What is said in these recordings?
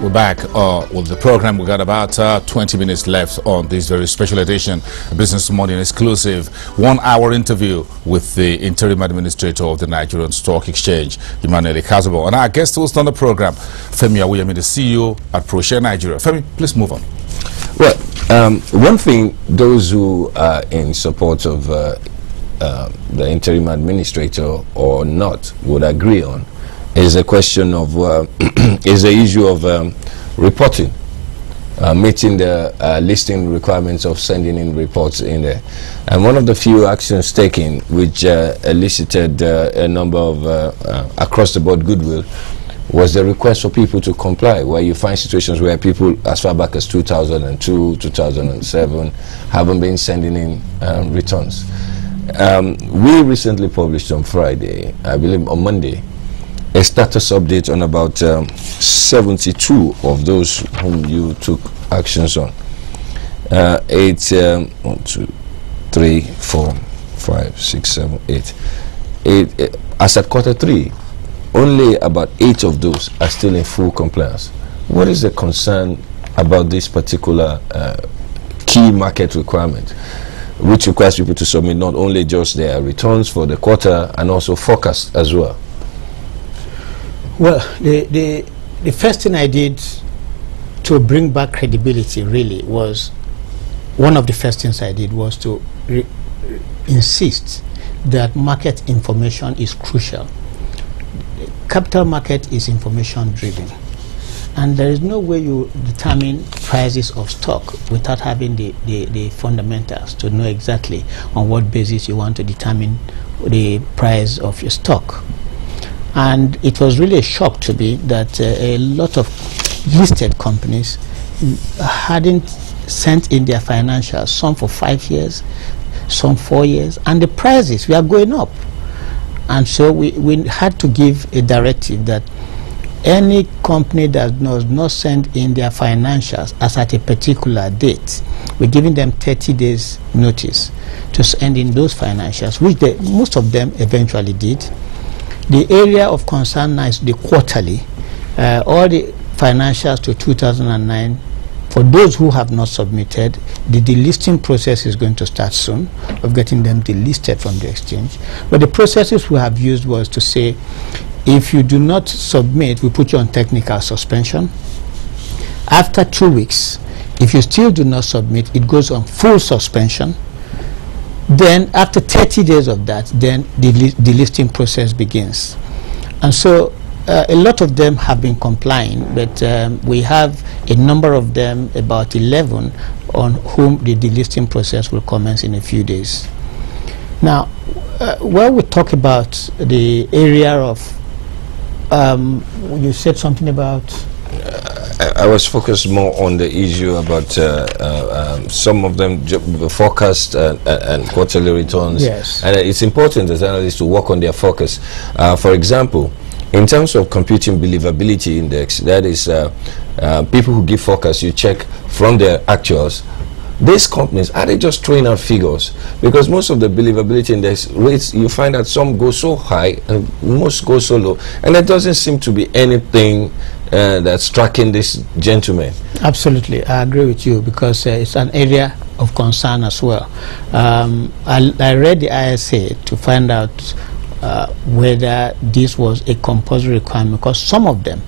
We're back with the program. We got about 20 minutes left on this very special edition, Business Morning exclusive 1-hour interview with the interim administrator of the Nigerian Stock Exchange, Emmanuel Ikhazoboh. And our guest host on the program, Femi Awoyemi, the CEO at ProShare Nigeria. Femi, please move on. Well, one thing those who are in support of the interim administrator or not would agree on is a question of is the issue of reporting, meeting the listing requirements of sending in reports in there. And one of the few actions taken which elicited a number of across the board goodwill was the request for people to comply, where you find situations where people as far back as 2002, 2007 haven't been sending in returns. We recently published on Friday, I believe on Monday, a status update on about 72 of those whom you took actions on. 1, 2, 3, 4, 5, 6, 7, 8. As at Q3, only about 8 of those are still in full compliance. What is the concern about this particular key market requirement, which requires people to submit not only just their returns for the quarter and also forecast as well? Well, the first thing I did to bring back credibility really was, one of the first things I did was to insist that market information is crucial. Capital market is information driven, and there is no way you determine prices of stock without having the fundamentals to know exactly on what basis you want to determine the price of your stock. And it was really a shock to me that a lot of listed companies hadn't sent in their financials, some for 5 years, some 4 years, and the prices were going up. And so we had to give a directive that any company that does not send in their financials as at a particular date, we're giving them 30 days notice to send in those financials, which most of them eventually did. The area of concern now is the quarterly, all the financials to 2009. For those who have not submitted, the delisting process is going to start soon, of getting them delisted from the exchange. But the processes we have used was to say, if you do not submit, we put you on technical suspension. After 2 weeks, if you still do not submit, it goes on full suspension. Then after 30 days of that, then the delisting process begins. And so a lot of them have been complying, but we have a number of them, about 11, on whom the delisting process will commence in a few days. Now, when we talk about the area of, you said something about... I was focused more on the issue about some of them forecast and quarterly returns. Yes. And it's important as analysts to work on their focus. For example, in terms of computing believability index, that is people who give forecasts, you check from their actuals. These companies, are they just throwing out figures? Because most of the believability index rates, you find that some go so high and most go so low, and there doesn't seem to be anything that's tracking this gentleman. Absolutely, I agree with you, because it's an area of concern as well. I read the ISA to find out whether this was a compulsory requirement, because some of them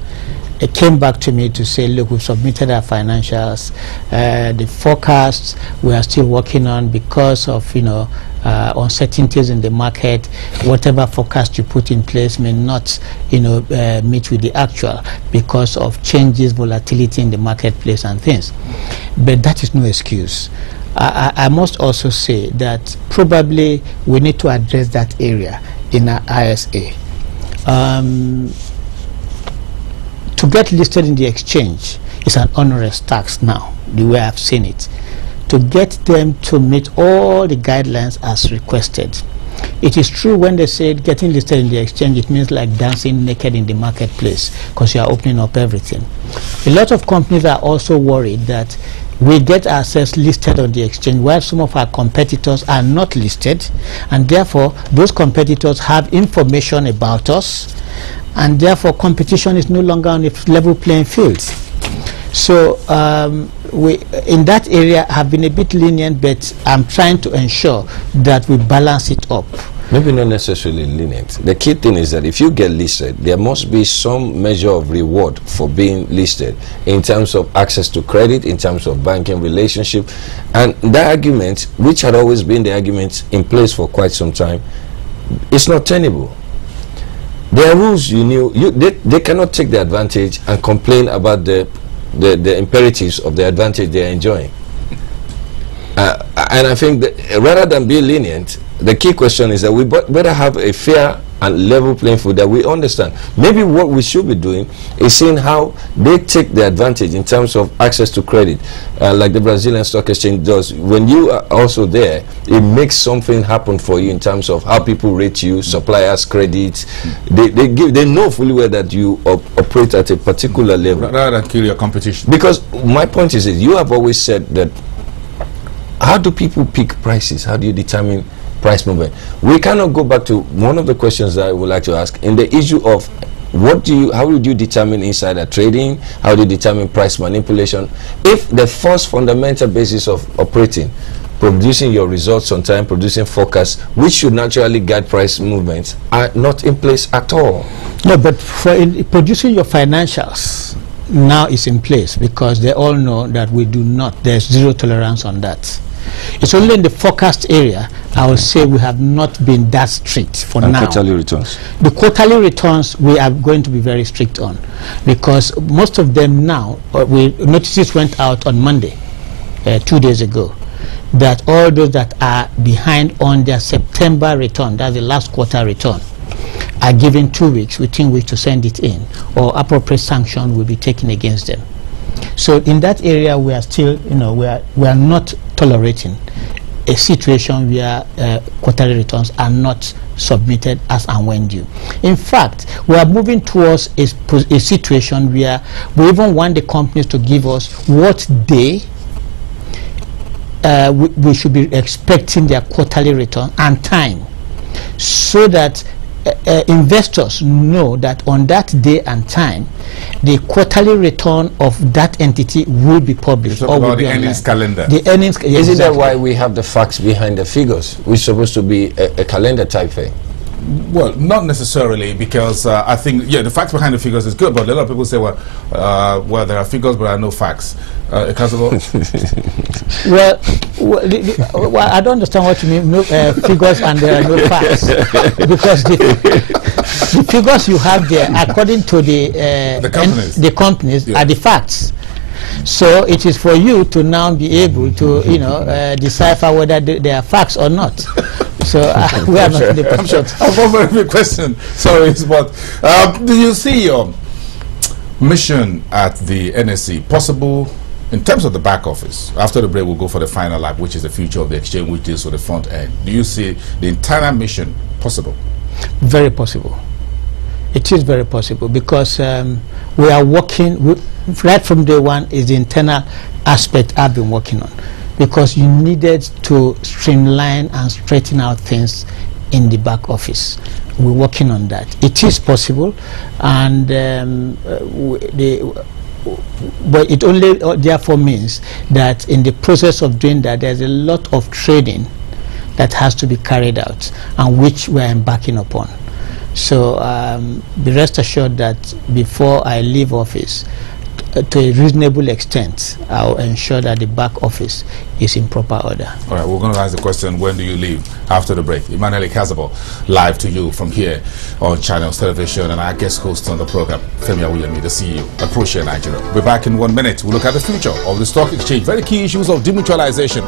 came back to me to say, look, we've submitted our financials, the forecasts we are still working on because of uncertainties in the market. Whatever forecast you put in place may not meet with the actual because of changes, volatility in the marketplace and things. But that is no excuse. I must also say that probably we need to address that area in our ISA. To get listed in the exchange is an onerous tax now, the way I've seen it. To get them to meet all the guidelines as requested. It is true when they say getting listed in the exchange, it means like dancing naked in the marketplace, because you are opening up everything. A lot of companies are also worried that we get ourselves listed on the exchange while some of our competitors are not listed, and therefore those competitors have information about us, and therefore competition is no longer on a level playing field. So we, in that area, have been a bit lenient, but I'm trying to ensure that we balance it up. Maybe not necessarily lenient. The key thing is that if you get listed, there must be some measure of reward for being listed in terms of access to credit, in terms of banking relationship. And that argument, which had always been the argument in place for quite some time, it's not tenable. There are rules you knew. They cannot take the advantage and complain about the imperatives of the advantage they're enjoying. And I think that rather than be lenient, the key question is that we better have a fair and level playing field that we understand. Maybe what we should be doing is seeing how they take the advantage in terms of access to credit, like the Brazilian Stock Exchange does. When you are also there, it makes something happen for you in terms of how people rate you, suppliers, credit. They know fully well that you operate at a particular level. Rather than kill your competition. Because my point is that you have always said that, how do people pick prices? How do you determine price movement? We cannot go back to one of the questions that I would like to ask in the issue of how would you determine insider trading? How do you determine price manipulation? If the first fundamental basis of operating, producing your results on time, producing forecasts, which should naturally guide price movements, are not in place at all. No, but for producing your financials now is in place, because they all know that we do not, there's zero tolerance on that. It's only in the forecast area, I would say, we have not been that strict for now. Quarterly returns. The quarterly returns we are going to be very strict on, because most of them now, notices went out on Monday, 2 days ago, that all those that are behind on their September return, that's the last quarter return, are given 2 weeks within which to send it in, or appropriate sanction will be taken against them. So in that area, we are still, we are not tolerating a situation where quarterly returns are not submitted as and when due. In fact, we are moving towards a situation where we even want the companies to give us what day we should be expecting their quarterly return and time, so that investors know that on that day and time, the quarterly return of that entity will be published. Or will be the earnings calendar. The earnings. Yes, Isn't that why we have the facts behind the figures, which is supposed to be a calendar type thing? Well, not necessarily, because I think, the facts behind the figures is good, but a lot of people say, well, there are figures, but there are no facts. Ikhazoboh? well, I don't understand what you mean, no figures and there are no facts. Because the figures you have there, according to the companies are the facts. So it is for you to now be able to, decipher whether they are facts or not. So we are not in the position. I have a very big question. Sorry, but do you see your mission at the NSE possible in terms of the back office? After the break, we'll go for the final lap, which is the future of the exchange, which deals with the front end. Do you see the entire mission possible? Very possible. It is very possible, because we are working right from day one. Is the internal aspect I've been working on, because you needed to streamline and straighten out things in the back office. We're working on that. It is possible, and but it only therefore means that in the process of doing that, there's a lot of trading that has to be carried out, and which we're embarking upon. So be rest assured that before I leave office, to a reasonable extent, I'll ensure that the back office is in proper order. All right, we're going to ask the question, when do you leave? After the break. Emmanuel Ikhazoboh, live to you from here on Channels Television, and our guest host on the program, Ikhazoboh Awoyemi, the CEO of ProShare Nigeria. We're back in 1 minute. We'll look at the future of the stock exchange, very key issues of demutualization.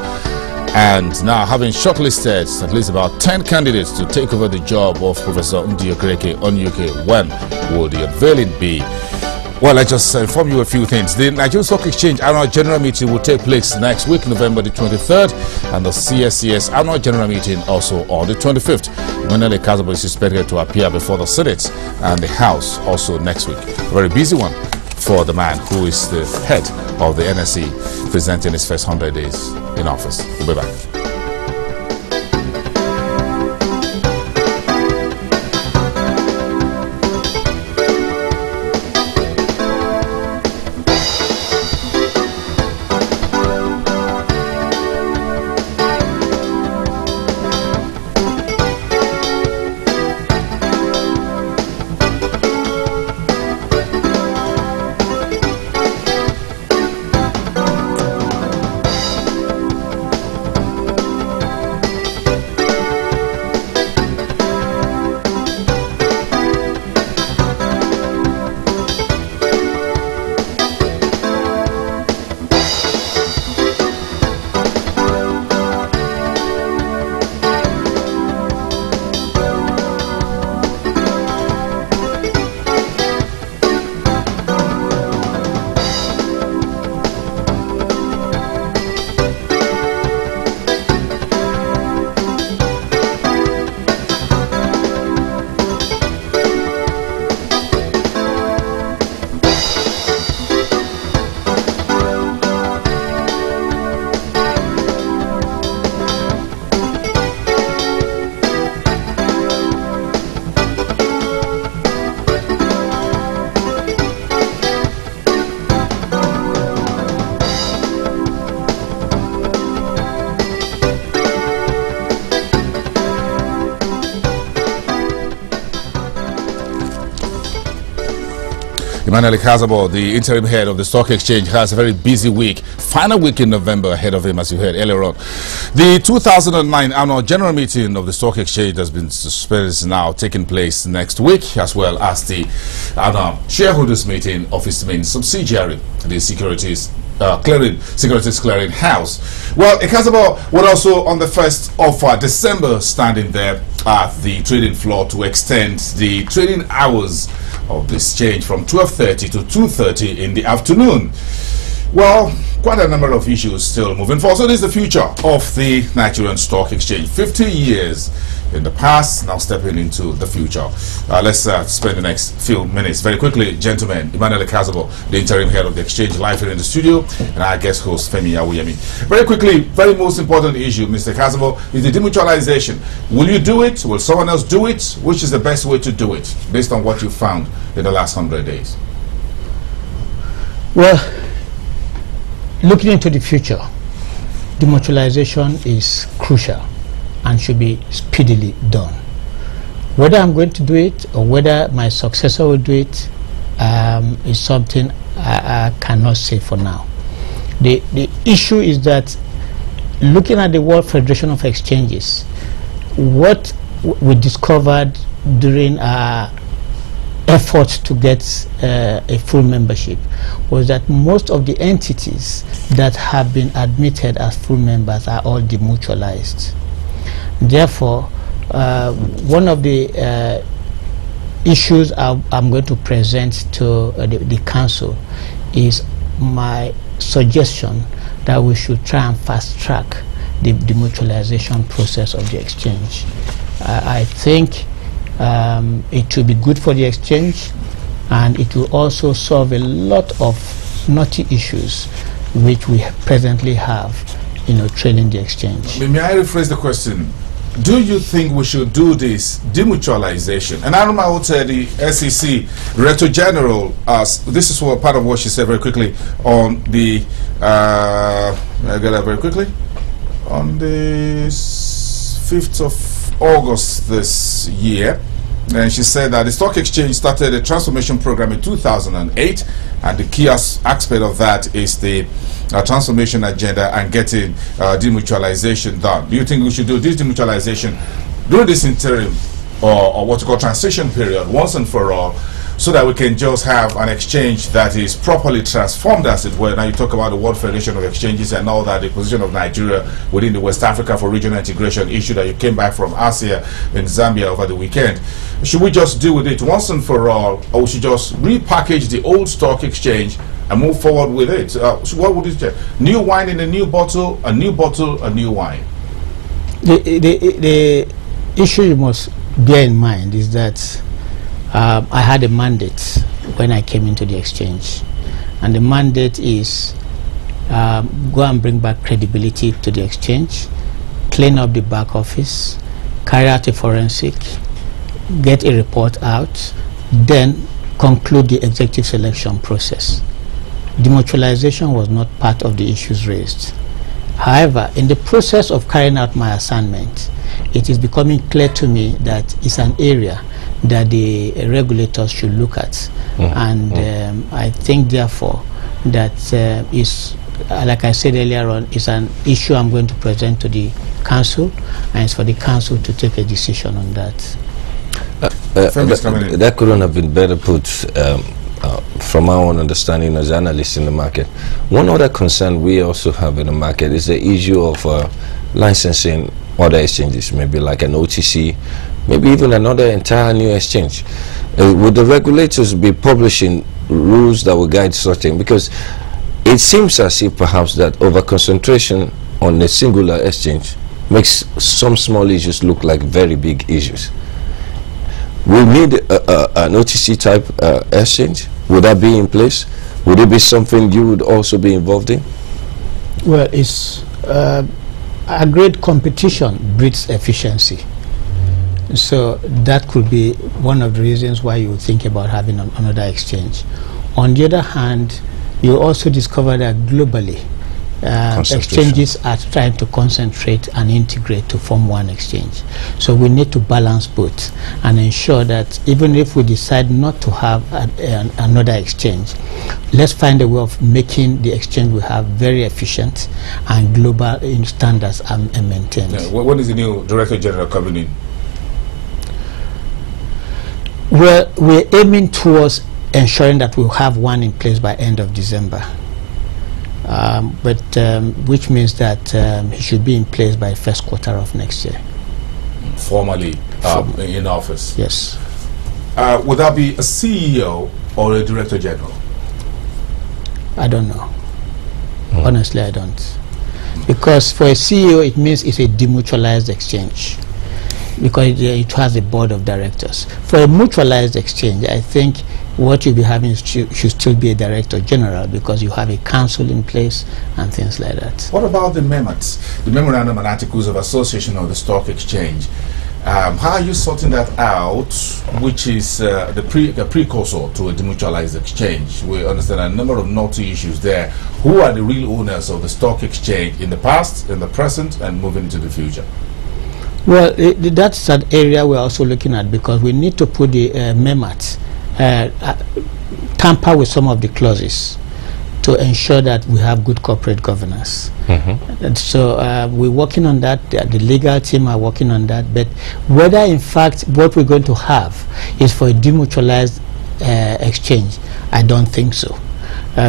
And now, having shortlisted at least about 10 candidates to take over the job of Professor Ndi Okereke on UK, when will the unveiling be? Well, I just inform you a few things. The Nigerian Stock Exchange Annual General Meeting will take place next week, November the 23rd, and the CSCS Annual General Meeting also on the 25th. Emmanuel Ikhazoboh is expected to appear before the Senate and the House also next week. A very busy one for the man who is the head of the NSE, presenting his first 100 days in office. We'll be back. Emmanuel Ikhazoboh, the interim head of the stock exchange, has a very busy week, final week in November ahead of him, as you heard earlier on. The 2009 annual general meeting of the stock exchange has been suspended, is now taking place next week, as well as the shareholders meeting of its main subsidiary, the Securities Clearing House. Well, Ikhazoboh was also on the 1st of December standing there at the trading floor to extend the trading hours of the exchange from 12:30 to 2:30 in the afternoon. Well, quite a number of issues still moving forward. So this is the future of the Nigerian Stock Exchange. 50 years in the past, now stepping into the future. Let's spend the next few minutes. Very quickly, gentlemen, Emmanuel Ikhazoboh, the interim head of the exchange, live here in the studio, and our guest host, Awoyemi. Very quickly, very most important issue, Mr. Ikhazoboh, is the demutualization. Will you do it? Will someone else do it? Which is the best way to do it, based on what you found in the last 100 days? Well, looking into the future, demutualization is crucial and should be speedily done. Whether I'm going to do it or whether my successor will do it is something I cannot say for now. The issue is that looking at the World Federation of Exchanges, what we discovered during our efforts to get a full membership was that most of the entities that have been admitted as full members are all demutualized. Therefore, one of the issues I'm going to present to the council is my suggestion that we should try and fast track the demutualization process of the exchange. I think it will be good for the exchange, and it will also solve a lot of knotty issues which we presently have, trailing the exchange. May I rephrase the question? Do you think we should do this demutualization? And Aruma Ote, the SEC Director General, this is part of what she said very quickly on the, on the 5th of August this year. And she said that the stock exchange started a transformation program in 2008, and the key aspect of that is the transformation agenda and getting demutualization done. Do you think we should do this demutualization during this interim or what you call transition period once and for all, so that we can just have an exchange that is properly transformed, as it were? Now you talk about the World Federation of Exchanges and all that, the position of Nigeria within the West Africa for regional integration issue that you came back from Asia in Zambia over the weekend. Should we just deal with it once and for all, or we should just repackage the old stock exchange and move forward with it? So what would you say? New wine in a new bottle, a new bottle, a new wine. The issue you must bear in mind is that I had a mandate when I came into the exchange, and the mandate is go and bring back credibility to the exchange, clean up the back office, carry out a forensic, get a report out, then conclude the executive selection process. Demutualization was not part of the issues raised. However, in the process of carrying out my assignment, it is becoming clear to me that it's an area that the regulators should look at. And I think, therefore, that is, like I said earlier on, is an issue I'm going to present to the council, and it's for the council to take a decision on that. That couldn't have been better put from our own understanding as analysts in the market. One other concern we also have in the market is the issue of licensing other exchanges, maybe like an OTC, maybe even another entire new exchange. Would the regulators be publishing rules that will guide such thing? Because it seems as if perhaps that over-concentration on a singular exchange makes some small issues look like very big issues. We need an OTC type exchange. Would that be in place? Would it be something you would also be involved in? Well, it's a great competition breeds efficiency. So that could be one of the reasons why you would think about having another exchange. On the other hand, you also discover that globally exchanges are trying to concentrate and integrate to form one exchange. So we need to balance both and ensure that even if we decide not to have another exchange, let's find a way of making the exchange we have very efficient and global in standards are maintained. Yeah. When is the new Director General coming in? Well, we're aiming towards ensuring that we'll have one in place by end of December. Which means that he should be in place by first quarter of next year. Formally in office? Yes. Would that be a CEO or a Director General? I don't know. Honestly, I don't. Because for a CEO, it means it's a demutualized exchange, because it has a board of directors. For a mutualized exchange, I think what you'll be having should still be a Director General, because you have a council in place and things like that. What about the MEMATs, the Memorandum and Articles of Association of the Stock Exchange? How are you sorting that out, which is the precursor to a demutualized exchange? We understand a number of knotty issues there. Who are the real owners of the stock exchange in the past, in the present, and moving into the future? Well, that's an area we're also looking at, because we need to put the MEMAT, tamper with some of the clauses to ensure that we have good corporate governance. And so we're working on that. The legal team are working on that. But whether in fact what we're going to have is for a demutualized exchange, I don't think so.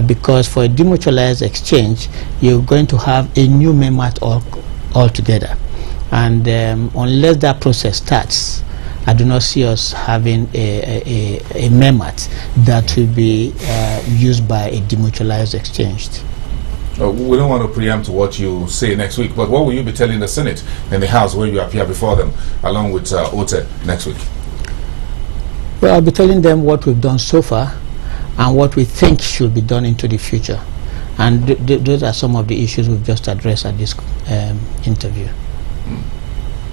Because for a demutualized exchange, you're going to have a new MEMAT altogether. And unless that process starts, I do not see us having a MEMAT that will be used by a demutualized exchange. We don't want to preempt what you say next week, but what will you be telling the Senate and the House when you appear before them, along with OTE next week? Well, I'll be telling them what we've done so far and what we think should be done into the future. And those are some of the issues we've just addressed at this interview.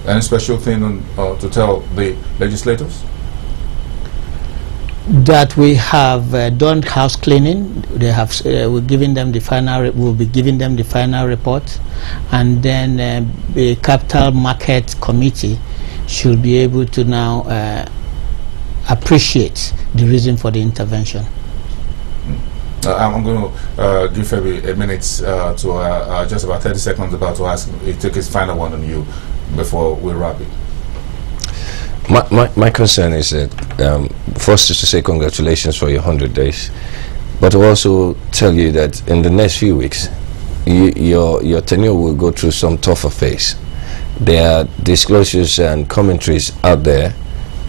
Any special thing to tell the legislators? That we have done house cleaning. They have. We're giving them the final. We'll be giving them the final report, and then the Capital Market Committee should be able to now appreciate the reason for the intervention. I'm going to give Febby a minute to just about 30 seconds about to ask. He took his final one on you before we wrap it. My concern is that first is to say congratulations for your 100 days, but to also tell you that in the next few weeks your tenure will go through some tougher phase. There are disclosures and commentaries out there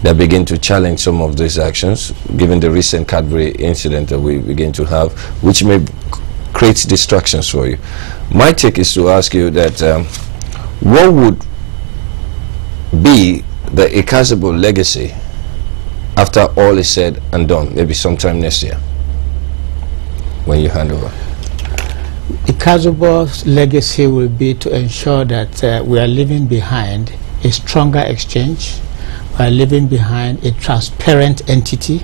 that begin to challenge some of these actions, given the recent Cadbury incident that we begin to have, which may create distractions for you. My take is to ask you that what would be the Ikhazoboh legacy after all is said and done, maybe sometime next year when you hand over? Ikhazoboh's legacy will be to ensure that we are leaving behind a stronger exchange. We are leaving behind a transparent entity.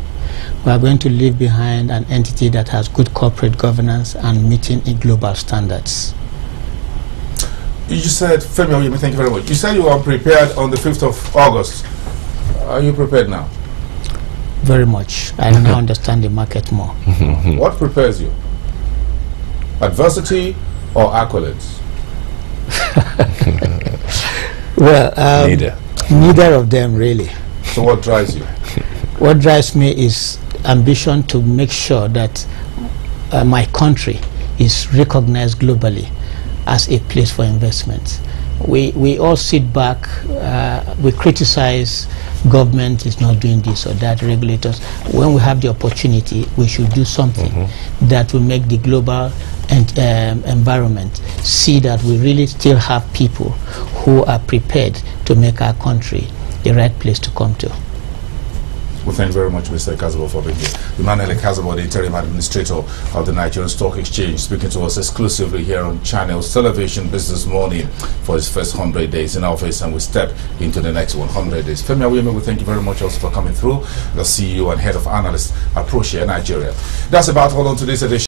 We are going to leave behind an entity that has good corporate governance and meeting in global standards. You just said, Femi Awoyemi, thank you very much. You said you were prepared on the 5th of August. Are you prepared now? Very much. I now understand the market more. What prepares you? Adversity or accolades? Well, neither of them really. So what drives you? What drives me is ambition to make sure that my country is recognized globally as a place for investment. We all sit back, we criticize government is not doing this or that, regulators. When we have the opportunity, we should do something that will make the global environment see that we really still have people who are prepared to make our country the right place to come to. Well, thank you very much, Mr. Ikhazoboh, for being here. Emmanuel Ikhazoboh, the interim administrator of the Nigerian Stock Exchange, speaking to us exclusively here on Channels Television Business Morning for his first 100 days in office, and we step into the next 100 days. Femi Awoyemi, we thank you very much also for coming through, the CEO and head of analysts at ProShare Nigeria. That's about all on today's edition.